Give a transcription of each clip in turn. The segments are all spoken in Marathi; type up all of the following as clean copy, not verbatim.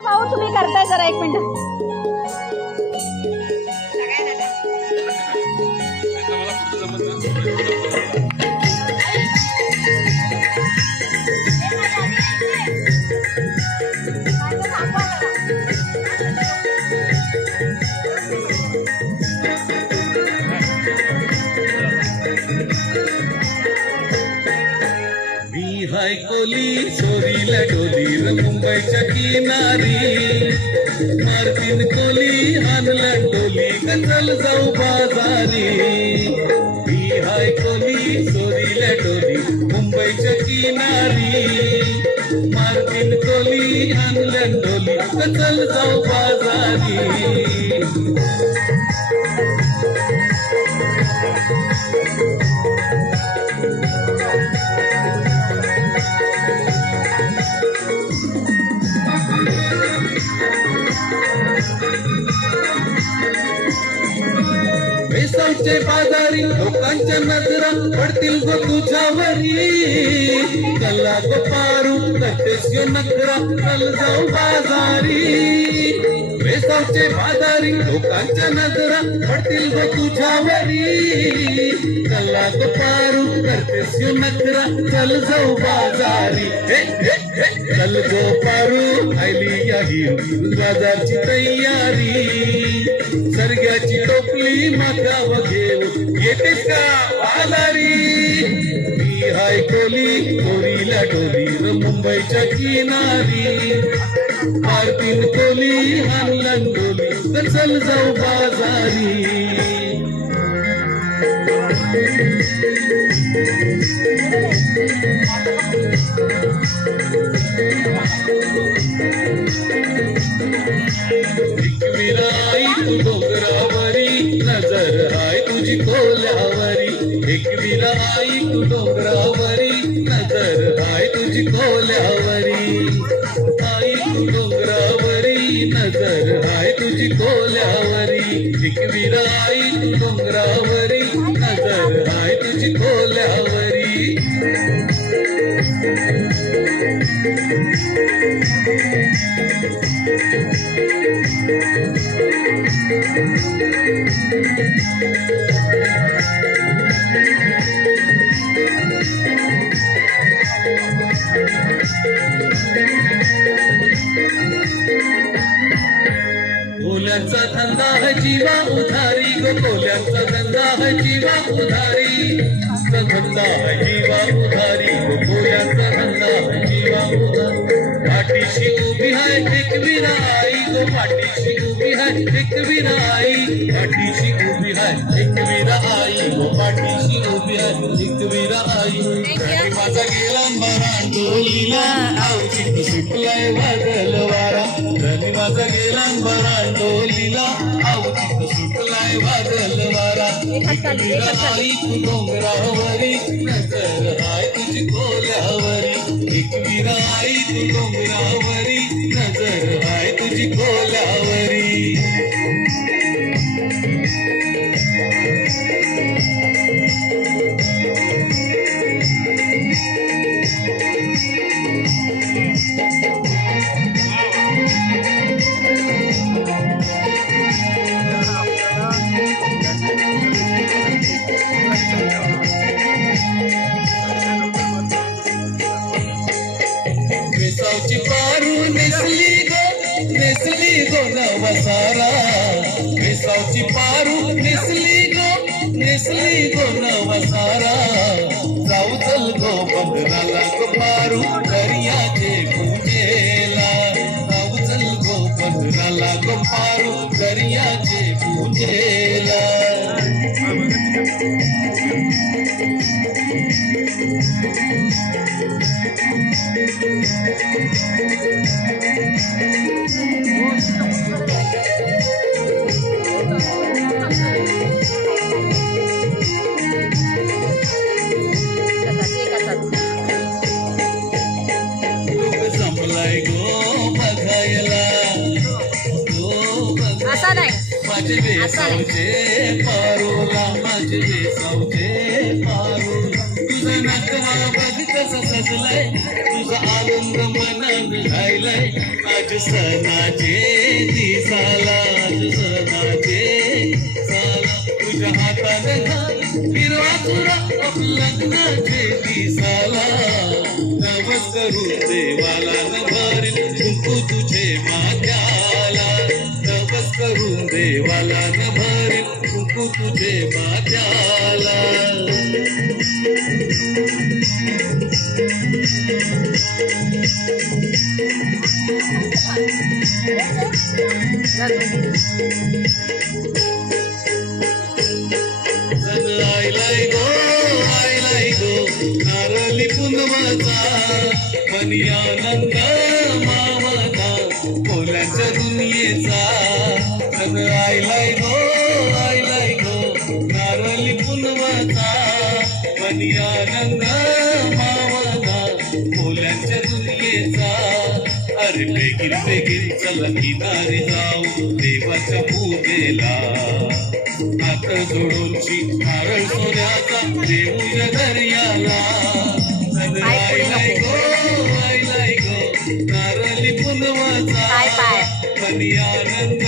भाऊ तुम्ही करताय जरा एक मिनिट. हाय कोली चोरीला डोली मुंबईच्या किनारी मारतीन कोली हानला डोली चल जाऊ बाजारी. ही हाय कोली चोरीला डोली मुंबईच्या किनारी मारतीन कोली हानला डोली चल जाऊ बाजारी. वेसावचे बाजारी लोकांच्या नजरा पडतील गो तुझ्यावरी. कला गो पारू करतेस यो नखरा चल जाऊ बाजारी. वेसावचे बाजारी लोकांच्या नजरा पडतील गो तुझ्यावरी. कला गो पारू करतेस यो नखरा चल जाऊ बाजारी. चल गो पारू आयली याही बाजारची तयारी. सरग्याची टोपली माथ्यावर घेऊन येतेस का बाजारी. मी हाय कोली चोरीला डोली मुंबईच्या किनारी मारतीन कोली हानलन डोली चल जाऊ बाजारी. आई तू डोंगरावरी नजर हाय तुझी कोल्यावरी. एकविरा आई तू डोंगरावरी नजर हाय तुझी कोल्यावरी. आई तू डोंगरावरी नजर हाय तुझी कोल्यावरी. एकविरा आई तू डोंगरावरी नजर हाय तुझी कोल्यावरी. कोल्यांचा धंदा है जीवा उधारी गो. कोल्यांचा धंदा है जीवा उधारी. धंदा है जीवा उधारी गो. कोल्यांचा धंदा है जीवा उधारी. पाठीशी उभी है एकविरा आई गो. पाठीशी उभी है एकविरा आई. पाठीशी उभी है एकविरा आई गो. पाठीशी उभी है एकविरा आई. माझा गेला मरान डोलीला आवची सुटलाय वादल वारा. धनी माझा गेला मरान डोलीला आवची सुटलाय वादल वारा. एकविरा आई तू डोंगरावरी नजर हाय तुझी कोल्यावरी. एकविरा आई तू डोंगरावरी नजर हाय तुझी कोल्यावरी. वेसावची पारू नेसली गो नवसारा. वेसावची पारू नेसली गो नवसारा. जाऊ चल गो बंधनाला गो पारू दर्याचे पूजेला. जाऊ चल गो बंधनाला गो पारू दर्याचे पूजेला. संपलाय गो बघायला असा नाही. माझे वेसावचे पारूला. माझे वेसावचे पारूला. तुझं नखरा बघ कसं सजलंय. तुझा आनंद मनात आहे. आयलाय आज सणाचे दिसाला, आज सणाचे साला तुझ्या हाताने घाल हिरवा तुरा लग्नाचे दिसाला. नवस करून देवाला न भरेल कुंकू तुझे माथ्याला, नवस करून देवाला न भरेल कुंकू तुझे माथ्याला. आयलाय गो नारळी पुनवाचा मनी आनंद मामाचा कोल्याच्या दुनियेचा. आयलाय गो नारळी पुनवाचा मनी आनंद मामाचा कोल्याच्या दुनियेचा. अरे बेगीन चला किनारी जाऊ देवाच्या पूजेला, हात जोडूनची नारळ सोन्याचा देऊया दर्याला. आयलाय गो नारळी पुनवाचा मनी आनंद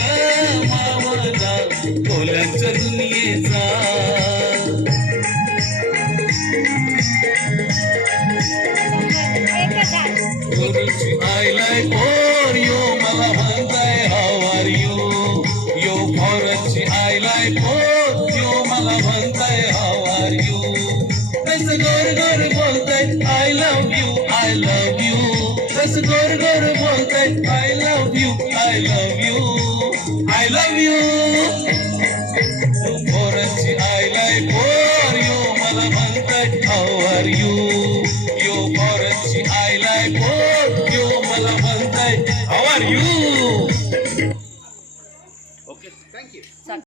मामाचा कोल्याच्या दुनियेचा. आयलाय पोर यो मला म्हणताय हाऊ आर यू, यो पोराची आयलाय पोर यो मला म्हणताय हाऊ आर यू. कसं गोर गोर बोलताय I love you I love you, कसं गोर गोर बोलताय I love you I love you I love you. पोराची आयलाय पोर यो मला म्हणताय हाऊ आर यू, यो पोराची आयलाय पोर यो मला म्हणताय how are you. Okay, thank you.